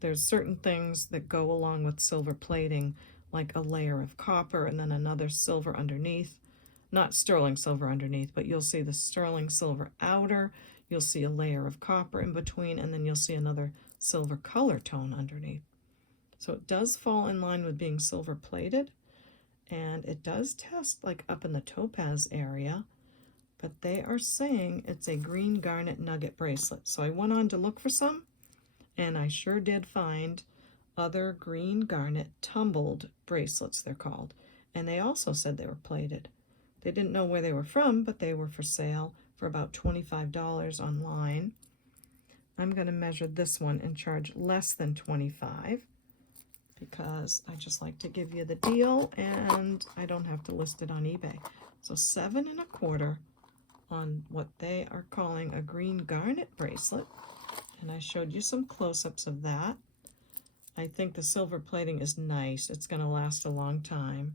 There's certain things that go along with silver plating, like a layer of copper and then another silver underneath. Not sterling silver underneath, but you'll see the sterling silver outer, you'll see a layer of copper in between, and then you'll see another silver color tone underneath. So it does fall in line with being silver plated, and it does test like up in the topaz area, but they are saying it's a green garnet nugget bracelet. So I went on to look for some, and I sure did find other green garnet tumbled bracelets, they're called, and they also said they were plated. They didn't know where they were from, but they were for sale for about $25 online. I'm going to measure this one and charge less than $25 because I just like to give you the deal and I don't have to list it on eBay. So 7 1/4 on what they are calling a green garnet bracelet. And I showed you some close-ups of that. I think the silver plating is nice. It's going to last a long time.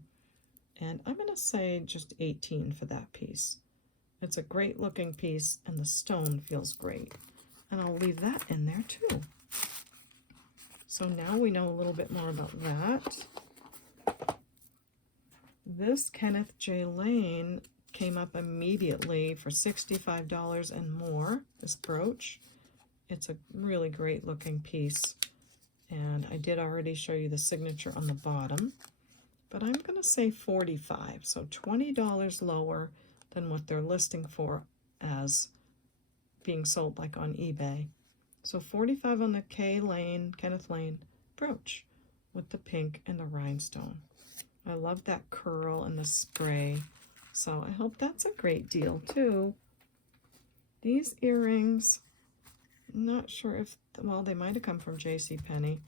And I'm going to say just 18 for that piece. It's a great looking piece and the stone feels great. And I'll leave that in there too. So now we know a little bit more about that. This Kenneth J. Lane came up immediately for $65 and more, this brooch. It's a really great looking piece. And I did already show you the signature on the bottom. But I'm going to say $45, so $20 lower than what they're listing for as being sold like on eBay. So $45 on the Kenneth Lane brooch with the pink and the rhinestone. I love that curl and the spray, so I hope that's a great deal too. These earrings, I'm not sure if, well, they might have come from JCPenney.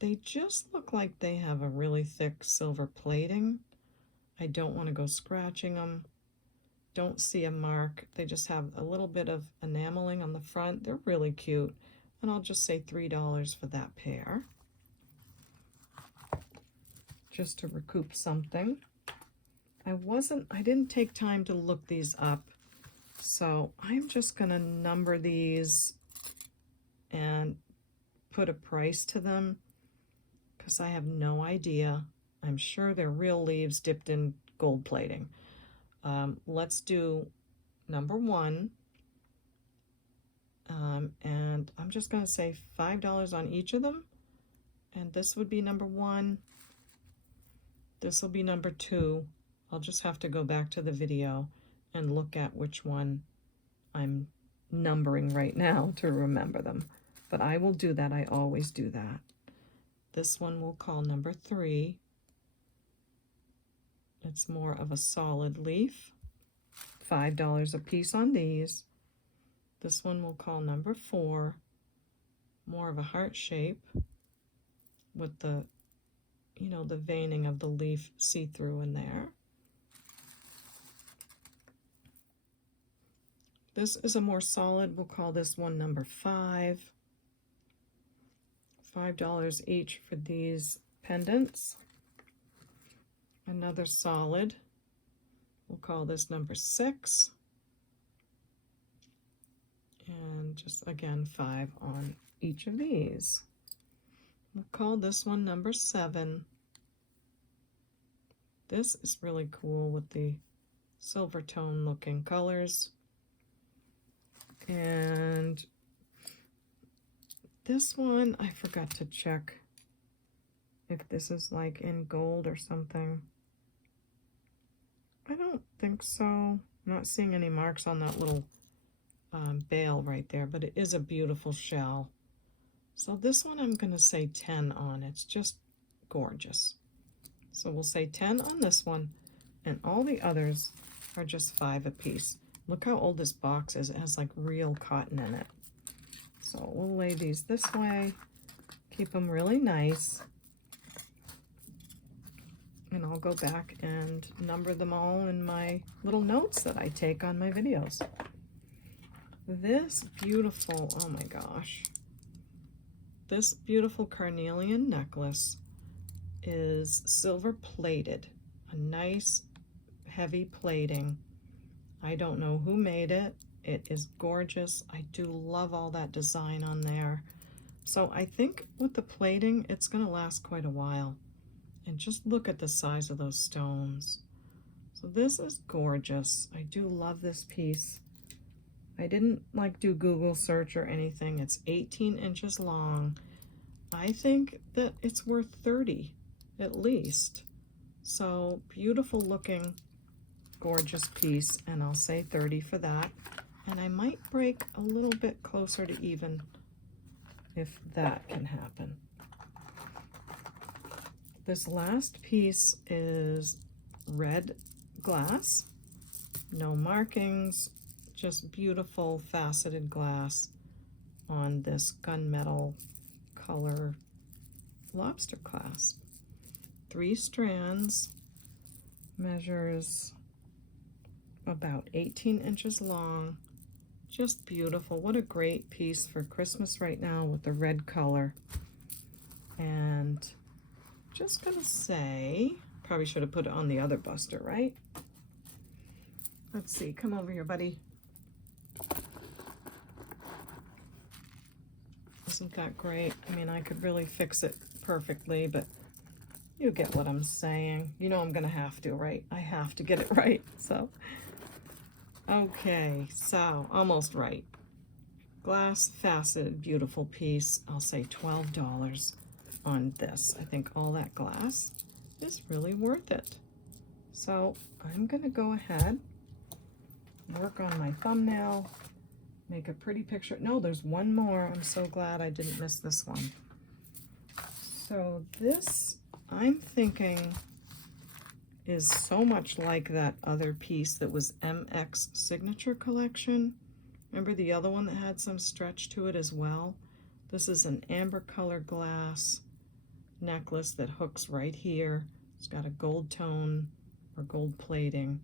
They just look like they have a really thick silver plating. I don't want to go scratching them. Don't see a mark. They just have a little bit of enameling on the front. They're really cute. And I'll just say $3 for that pair, just to recoup something. I didn't take time to look these up, so I'm just gonna number these and put a price to them because I have no idea. I'm sure they're real leaves dipped in gold plating. Let's do number 1. And I'm just going to say $5 on each of them. And this would be number 1. This will be number 2. I'll just have to go back to the video and look at which one I'm numbering right now to remember them. But I will do that. I always do that. This one we'll call number 3. It's more of a solid leaf. $5 a piece on these. This one we'll call number 4. More of a heart shape with the, the veining of the leaf see-through in there. This is a more solid. We'll call this one number 5. $5 each for these pendants. Another solid. We'll call this number 6. And just again 5 on each of these. We'll call this one number 7. This is really cool with the silver tone looking colors. And this one, I forgot to check if this is like in gold or something. I don't think so. I'm not seeing any marks on that little bail right there, but it is a beautiful shell. So this one I'm going to say 10 on. It's just gorgeous. So we'll say 10 on this one, and all the others are just 5 a piece. Look how old this box is. It has like real cotton in it. So we'll lay these this way, keep them really nice, and I'll go back and number them all in my little notes that I take on my videos. This beautiful, oh my gosh, this beautiful carnelian necklace is silver plated, a nice heavy plating. I don't know who made it. It is gorgeous. I do love all that design on there. So I think with the plating, it's going to last quite a while. And just look at the size of those stones. So this is gorgeous. I do love this piece. I didn't do Google search or anything. It's 18 inches long. I think that it's worth 30 at least. So beautiful looking, gorgeous piece, and I'll say 30 for that. And I might break a little bit closer to even if that can happen. This last piece is red glass, no markings, just beautiful faceted glass on this gunmetal color lobster clasp. 3 strands, measures about 18 inches long. Just beautiful. What a great piece for Christmas right now with the red color. And just gonna say, probably should have put it on the other buster, right? Let's see, come over here, buddy. Isn't that great? I mean, I could really fix it perfectly, but you get what I'm saying. You know I'm gonna have to, right? I have to get it right, so. Okay, so almost right. Glass faceted, beautiful piece. I'll say $12 on this. I think all that glass is really worth it. So I'm gonna go ahead, work on my thumbnail, make a pretty picture. No, there's one more. I'm so glad I didn't miss this one. So this, I'm thinking, is so much like that other piece that was MX Signature Collection. Remember the other one that had some stretch to it as well? This is an amber color glass necklace that hooks right here. It's got a gold tone or gold plating,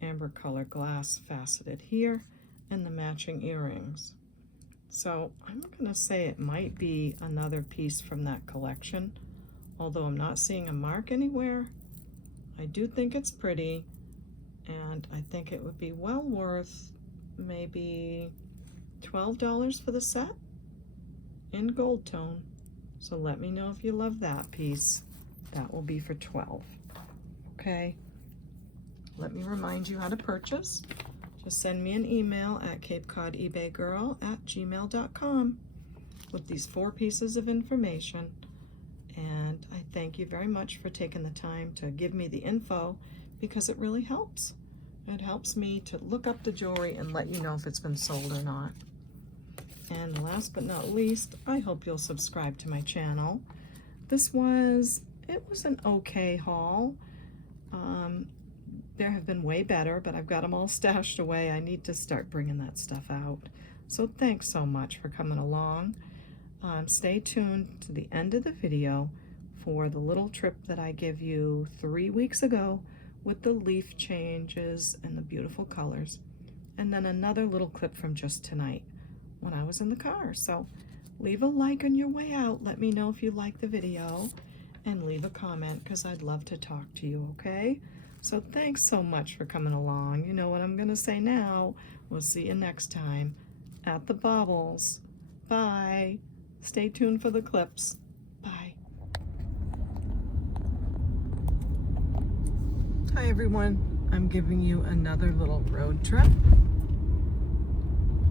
amber color glass faceted here, and the matching earrings. So I'm going to say it might be another piece from that collection, although I'm not seeing a mark anywhere. I do think it's pretty, and I think it would be well worth maybe $12 for the set in gold tone. So let me know if you love that piece. That will be for $12. Okay, let me remind you how to purchase. Just send me an email at CapeCodEbayGirl@gmail.com with these 4 pieces of information. And I thank you very much for taking the time to give me the info, because it really helps. It helps me to look up the jewelry and let you know if it's been sold or not. And last but not least, I hope you'll subscribe to my channel. It was an okay haul. There have been way better, but I've got them all stashed away. I need to start bringing that stuff out. So thanks so much for coming along. Stay tuned to the end of the video for the little trip that I gave you 3 weeks ago with the leaf changes and the beautiful colors. And then another little clip from just tonight when I was in the car. So leave a like on your way out. Let me know if you like the video, and leave a comment, because I'd love to talk to you, okay? So thanks so much for coming along. You know what I'm going to say now. We'll see you next time at the Baubles. Bye. Stay tuned for the clips. Bye. Hi everyone. I'm giving you another little road trip.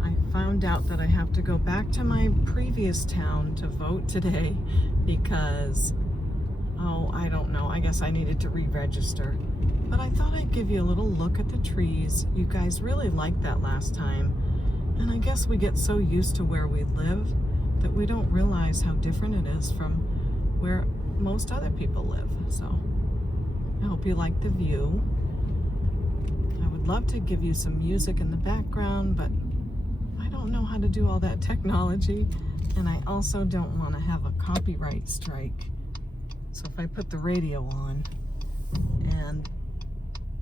I found out that I have to go back to my previous town to vote today because, oh, I don't know. I guess I needed to re-register. But I thought I'd give you a little look at the trees. You guys really liked that last time. And I guess we get so used to where we live that we don't realize how different it is from where most other people live. So I hope you like the view. I would love to give you some music in the background, but I don't know how to do all that technology. And I also don't want to have a copyright strike. So if I put the radio on and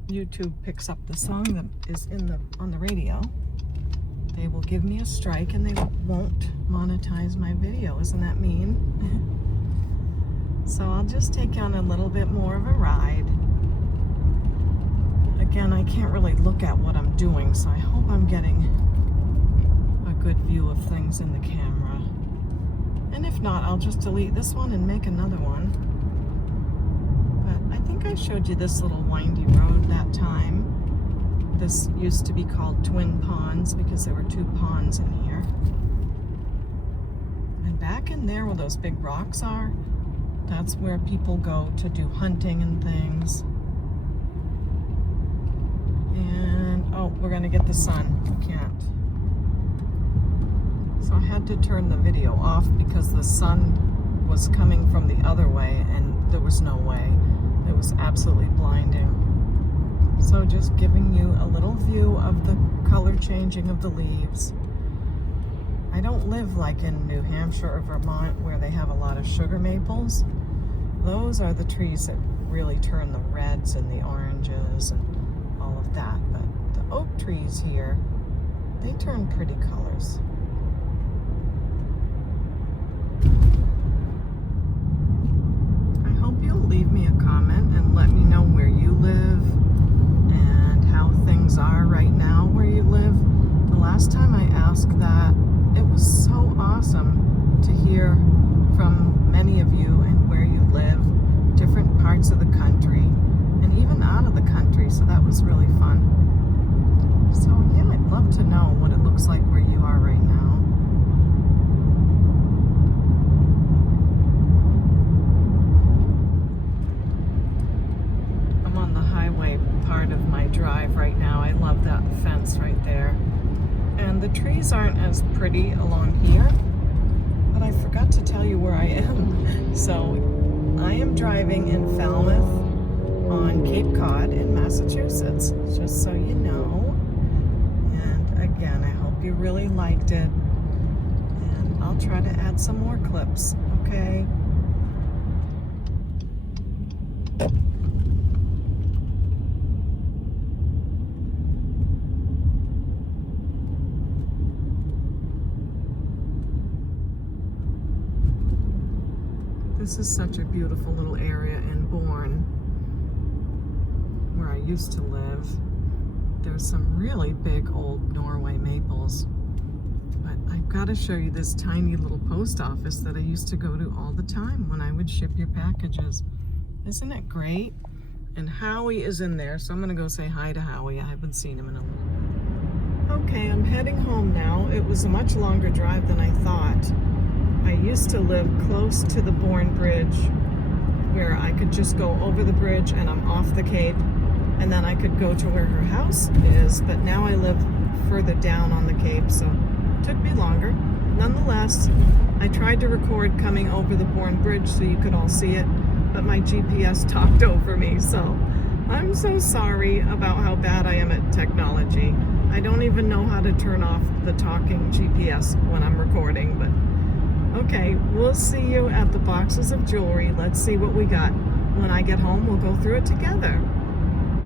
YouTube picks up the song that is on the radio, they will give me a strike and they won't monetize my video. Isn't that mean? So I'll just take you on a little bit more of a ride. Again, I can't really look at what I'm doing, so I hope I'm getting a good view of things in the camera. And if not, I'll just delete this one and make another one. I think I showed you this little windy road that time. This used to be called Twin Ponds because there were 2 ponds in here. And back in there where those big rocks are, that's where people go to do hunting and things. And, oh, we're gonna get the sun. We can't. So I had to turn the video off because the sun was coming from the other way and there was no way. It was absolutely blinding. So just giving you a little view of the color changing of the leaves. I don't live like in New Hampshire or Vermont where they have a lot of sugar maples. Those are the trees that really turn the reds and the oranges and all of that. But the oak trees here, they turn pretty colors. Leave me a comment and let me know where you live and how things are right now where you live. The last time I asked that, it was so awesome to hear from many of you and where you live, different parts of the country, and even out of the country, so that was really fun. So yeah, I'd love to know what it looks like where you are right now. Part of my drive right now. I love that fence right there. And the trees aren't as pretty along here, but I forgot to tell you where I am. So I am driving in Falmouth on Cape Cod in Massachusetts, just so you know. And again, I hope you really liked it. And I'll try to add some more clips, okay? This is such a beautiful little area in Bourne, where I used to live. There's some really big old Norway maples. But I've got to show you this tiny little post office that I used to go to all the time when I would ship your packages. Isn't it great? And Howie is in there, so I'm gonna go say hi to Howie. I haven't seen him in a little bit. Okay, I'm heading home now. It was a much longer drive than I thought. I used to live close to the Bourne Bridge, where I could just go over the bridge and I'm off the Cape, and then I could go to where her house is, but now I live further down on the Cape, so it took me longer. Nonetheless, I tried to record coming over the Bourne Bridge so you could all see it, but my GPS talked over me, so I'm so sorry about how bad I am at technology. I don't even know how to turn off the talking GPS when I'm recording, but okay, we'll see you at the boxes of jewelry. Let's see what we got. When I get home, we'll go through it together.